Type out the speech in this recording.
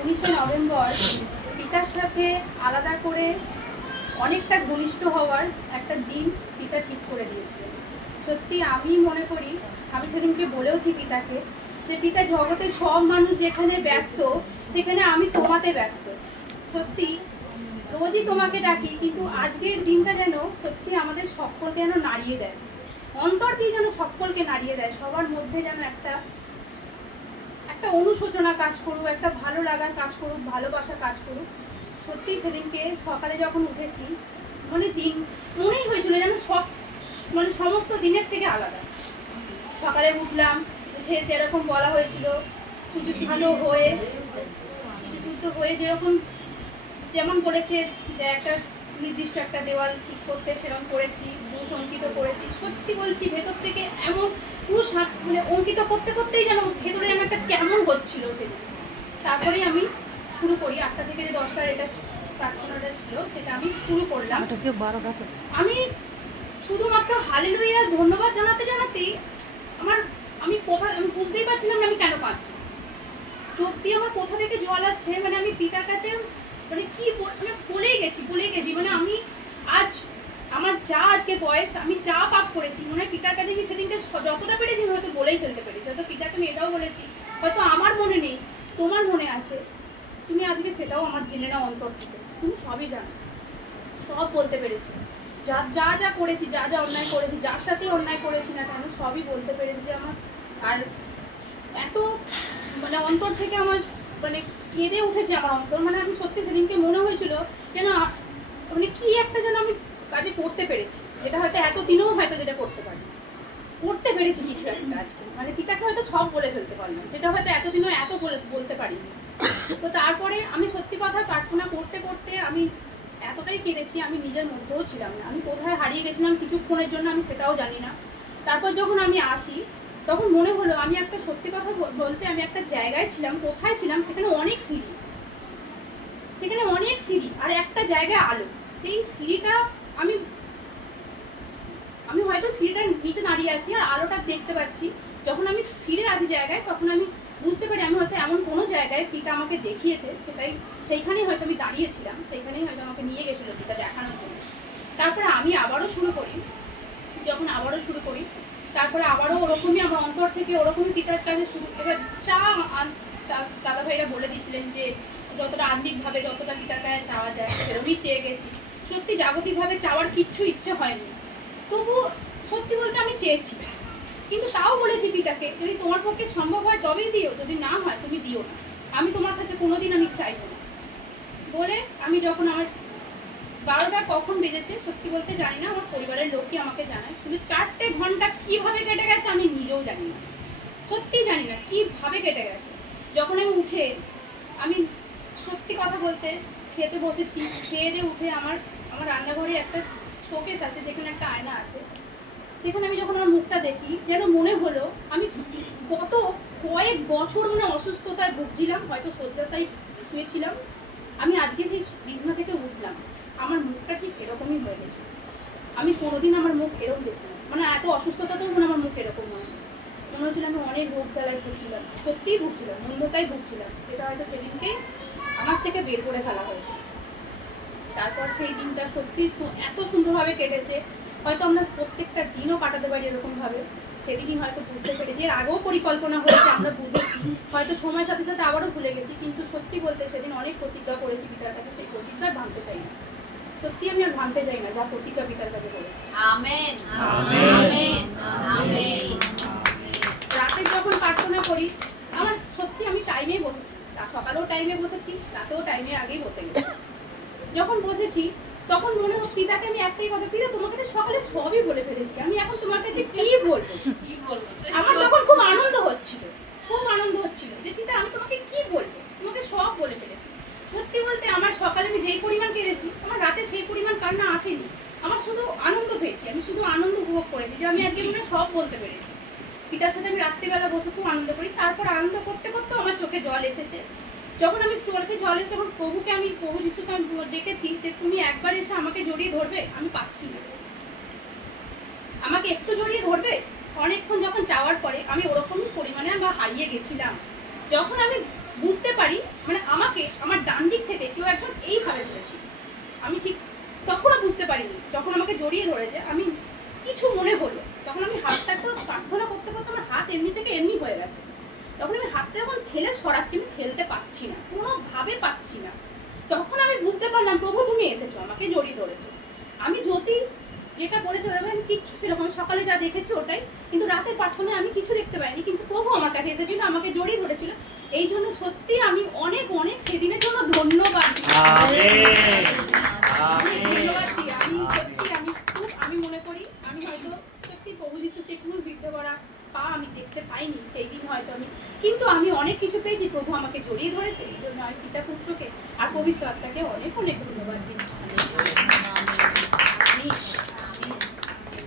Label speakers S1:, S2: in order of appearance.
S1: উনিশে নভেম্বর পিতার সাথে আলাদা করে অনেকটা ঘনিষ্ঠ হওয়ার একটা দিন পিতা ঠিক করে দিয়েছিলেন। সত্যি আমি মনে করি, আমি সেদিনকে বলেওছি পিতাকে যে পিতা জগতের সব মানুষ যেখানে ব্যস্ত, সেখানে আমি তোমাতে ব্যস্ত। সত্যি রোজই তোমাকে ডাকি, কিন্তু আজকের দিনটা যেন সত্যি আমাদের সকলকে যেন নাড়িয়ে দেয়। অন্তর দিয়ে যেন সকলকে নাড়িয়ে দেয়, সবার মধ্যে যেন একটা একটা অনুশোচনা কাজ করুক, একটা ভালো লাগার কাজ করুক, ভালোবাসা কাজ করুক। সত্যি সেদিনকে সকালে যখন উঠেছি মানে দিন, মনেই হয়েছিল যেন সব মানে সমস্ত দিনের থেকে আলাদা। সকালে উঠলাম, উঠে যেরকম বলা হয়েছিল, সূর্যসুদ্ধ হয়ে সূর্যসুদ্ধ হয়ে যেরকম, যেমন বলেছে যে একটা নির্দিষ্ট একটা দেওয়াল ঠিক করতে সেরকম করেছি ব্রুশ অঙ্কিত করেছি। সত্যি বলছি ভেতর থেকে এমন মানে অঙ্কিত করতে করতেই যেন ভেতরে যেন একটা কেমন হচ্ছিল সেদিন তারপরেই আমি শুরু করি আটটা থেকে যে দশটার এটা প্রার্থনাটা ছিল সেটা আমি শুরু করলাম। আমি শুধুমাত্র হালেলুইয়া ধন্যবাদ জানাতে জানাতেই আমার আমি কোথা আমি বুঝতেই পারছিলাম না আমি কেন পাচ্ছি দিয়ে আমার কোথা থেকে জল আসছে মানে আমি পিতার কাছে মানে কি মানে বলেই গেছি বলেই গেছি। মানে আমি আজ আমার যা আজকে বয়স, আমি যা পাপ করেছি, মনে হয় পিতার কাছে আমি সেদিনকে যতটা পেরেছি, আমি হয়তো বলেই ফেলতে পেরেছি। হয়তো পিতাকে আমি এটাও বলেছি। হয়তো আমার মনে নেই, তোমার মনে আছে। তুমি আজকে সেটাও আমার জেনে নাও অন্তর থেকে। তুমি সবই জানো। সব বলতে পেরেছি। যা যা যা করেছি, যা যা অন্যায় করেছি, যার সাথে অন্যায় করেছি না কেন, সবই বলতে পেরেছি যে আমার আর এত মানে অন্তর থেকে আমার মানে কেঁদে উঠেছে আমার অন্তর। মানে আমি সত্যি সেদিনকে মনে হয়েছিল যেন মানে কি একটা যেন আমি কাজে করতে পেরেছি। এটা হয়তো এত দিনেও হয়তো যেটা করতে পারি করতে পেরেছি কিছু একটা আজকে। মানে পিতাকে হয়তো সব বলে ফেলতে পারলাম, যেটা হয়তো এতদিনও এত বলে- বলতে পারিনি। তো তারপরে আমি সত্যি কথা প্রার্থনা করতে করতে আমি এতটাই কেঁদেছি, আমি নিজের মধ্যেও ছিলাম না। আমি কোথায় হারিয়ে গেছিলাম কিছুক্ষণের জন্য আমি সেটাও জানি না। তারপর যখন আমি আসি তখন মনে হলো, আমি একটা সত্যি কথা বলতে আমি একটা জায়গায় ছিলাম, কোথায় ছিলাম, সেখানে অনেক সিঁড়ি। সেখানে অনেক সিঁড়ি, আর একটা জায়গায় আলো। সেই সিঁড়িটা আমি আমি হয়তো সিঁড়িটার নিচে দাঁড়িয়ে আছি আর আলোটা দেখতে পাচ্ছি। যখন আমি ফিরে আসি জায়গায়, তখন আমি বুঝতে পারি আমি হয়তো এমন কোনো জায়গায় পিতা আমাকে দেখিয়েছে, সেটাই, সেইখানেই হয়তো আমি দাঁড়িয়েছিলাম, সেইখানেই হয়তো আমাকে নিয়ে গেছিল পিতা দেখানোর জন্য। তারপরে আমি আবারও শুরু করি, যখন আবারও শুরু করি তারপরে আবারও ওরকমই আমার অন্তর থেকে ওরকমই পিতার কাছে শুরু এবার চা দাদা ভাইরা বলে দিয়েছিলেন যে যতটা আধুনিকভাবে যতটা পিতার কাছে চাওয়া যায় সেরকমই চেয়ে গেছি। সত্যি জাগতিকভাবে চাওয়ার কিচ্ছু ইচ্ছে হয়নি। তবু সত্যি বলতে আমি চেয়েছি। কিন্তু তাও বলেছি পিতাকে, যদি তোমার পক্ষে সম্ভব হয় তবেই দিও, যদি না হয় তুমি দিও না। আমি তোমার কাছে কোনোদিন আমি চাইব না। বলে আমি যখন আমার বারোটা কখন বেজেছে সত্যি বলতে জানি না, আমার পরিবারের লোকই আমাকে জানায়। কিন্তু চারটে ঘণ্টা কীভাবে কেটে গেছে আমি নিজেও জানি না। সত্যি জানি না কীভাবে কেটে গেছে। যখন আমি উঠে, আমি সত্যি কথা বলতে খেতে বসেছি, খেয়ে দিয়ে উঠে আমার আমার রান্নাঘরে একটা শোকেস আছে, যেখানে একটা আয়না আছে। সেখানে আমি যখন আমার মুখটা দেখি, যেন মনে হলো আমি গত কয়েক বছর মানে অসুস্থতায় ভুগছিলাম, হয়তো শয্যাশায়ী শুয়েছিলাম। আমি আজকে সেই বিছনা থেকে উঠলাম আমার মুখটা ঠিক এরকমই হয়ে গেছে আমি কোনোদিন আমার মুখ এরকম দেখিনি মানে এত অসুস্থতাতেও মনে আমার মুখ এরকম হয়। মনে হচ্ছিল আমি অনেক রোগ জ্বালায় ভুগছিলাম। সত্যিই ভুগছিলাম মন্দতাই ভুগছিলাম। এটা হয়তো সেদিনকে আমার থেকে বের করে ফেলা হয়েছে। তারপর সেই দিনটা সত্যি এত সুন্দরভাবে কেটেছে। হয়তো আমরা প্রত্যেকটা দিনও কাটাতে পারি এরকমভাবে। সেদিনই হয়তো বুঝতে পেরেছি। এর আগেও পরিকল্পনা হয়েছে, আমরা বুঝেছি। হয়তো সময়ের সাথে সাথে আবারও ভুলে গেছি। কিন্তু সত্যি বলতে সেদিন অনেক প্রতিজ্ঞা করেছি পিতার কাছে। সেই প্রতিজ্ঞা ভাঙতে চাই না সত্যি আমি আর ভাঙতে চাই না যা প্রতিজ্ঞা পিতার কাছে করেছি।
S2: Amen
S3: amen.
S2: আমেন
S1: রাতে যখন প্রার্থনা করি আমার সত্যি আমি টাইমে বসেছি। সকালেও টাইমে বসেছি রাতেও টাইমের আগেই বসে গেছি। যখন বসেছি তখন মনে হোক পিতাকে আমি একটাই কথা পিতা তোমাকে তো সকালে সবই বলে ফেলেছি। আমি এখন তোমার কাছে কি বলব
S2: কি বলব
S1: আমার তখন খুব আনন্দ হচ্ছিল খুব আনন্দ হচ্ছিল যে পিতা আমি তোমাকে কি বলব তোমাকে সব বলে ফেলেছি সত্যি বলতে সকালে আমি যেই পরিমাণ কেঁদেছি, আমার রাতে সেই পরিমাণ কান্না আসেনি। আমার শুধু আনন্দ পেয়েছি, আমি শুধু আনন্দ উপভোগ করেছি, যে আমি আজকে মনে সব বলতে পেরেছি। পিতার সাথে আমি রাত্রিবেলা বসে খুব আনন্দ করি, তারপর আনন্দ করতে করতে আমার চোখে জল এসেছে। যখন আমি চোখে জল এসে তখন প্রভুকে আমি, প্রভু যিশুকে আমি ডেকেছি যে তুমি একবার এসে আমাকে জড়িয়ে ধরবে, আমি পাচ্ছি না। আমাকে একটু জড়িয়ে ধরবে? অনেকক্ষণ যখন যাওয়ার পরে আমি ওরকমই পরিমাণে আমার হারিয়ে গেছিলাম। যখন আমি বুঝতে পারি মানে আমাকে আমার ডান দিক থেকে কেউ একজন এইভাবে ধরেছিল আমি ঠিক তখনও বুঝতে পারিনি, যখন আমাকে জড়িয়ে ধরেছে, আমি কিছু মনে হলো। তখন আমি হাতটাকে প্রার্থনা করতে করতে আমার হাত এমনি থেকে এমনি হয়ে গেছে। তখন আমি হাতটা যখন ঠেলে সরাচ্ছি, আমি ঠেলতে পারছি না, কোনোভাবে পাচ্ছি না। তখন আমি বুঝতে পারলাম, প্রভু, তুমি এসেছ, আমাকে জড়িয়ে ধরেছো। আমি যদি যেটা দাদা আমি কিচ্ছু সেরকম সকালে যা দেখেছি ওটাই। কিন্তু রাতের প্রার্থনায় আমি কিছু দেখতে পাইনি। কিন্তু প্রভু আমার কাছে এসেছিল, আমাকে জড়িয়ে ধরেছিল। এই জন্য সত্যি আমি অনেক অনেক সেদিনের জন্য ধন্যবাদ আমি সত্যি আমি খুব আমি মনে করি আমি হয়তো সত্যি প্রভু যিশু সেই ক্রুশ বিদ্ধ করা পা আমি দেখতে পাইনি সেই দিন হয়তো আমি। কিন্তু আমি অনেক কিছু পেয়েছি প্রভু আমাকে জড়িয়ে ধরেছে এই জন্য আমি পিতা পুত্রকে আর পবিত্র আত্মাকে অনেক অনেক ধন্যবাদ দিচ্ছি।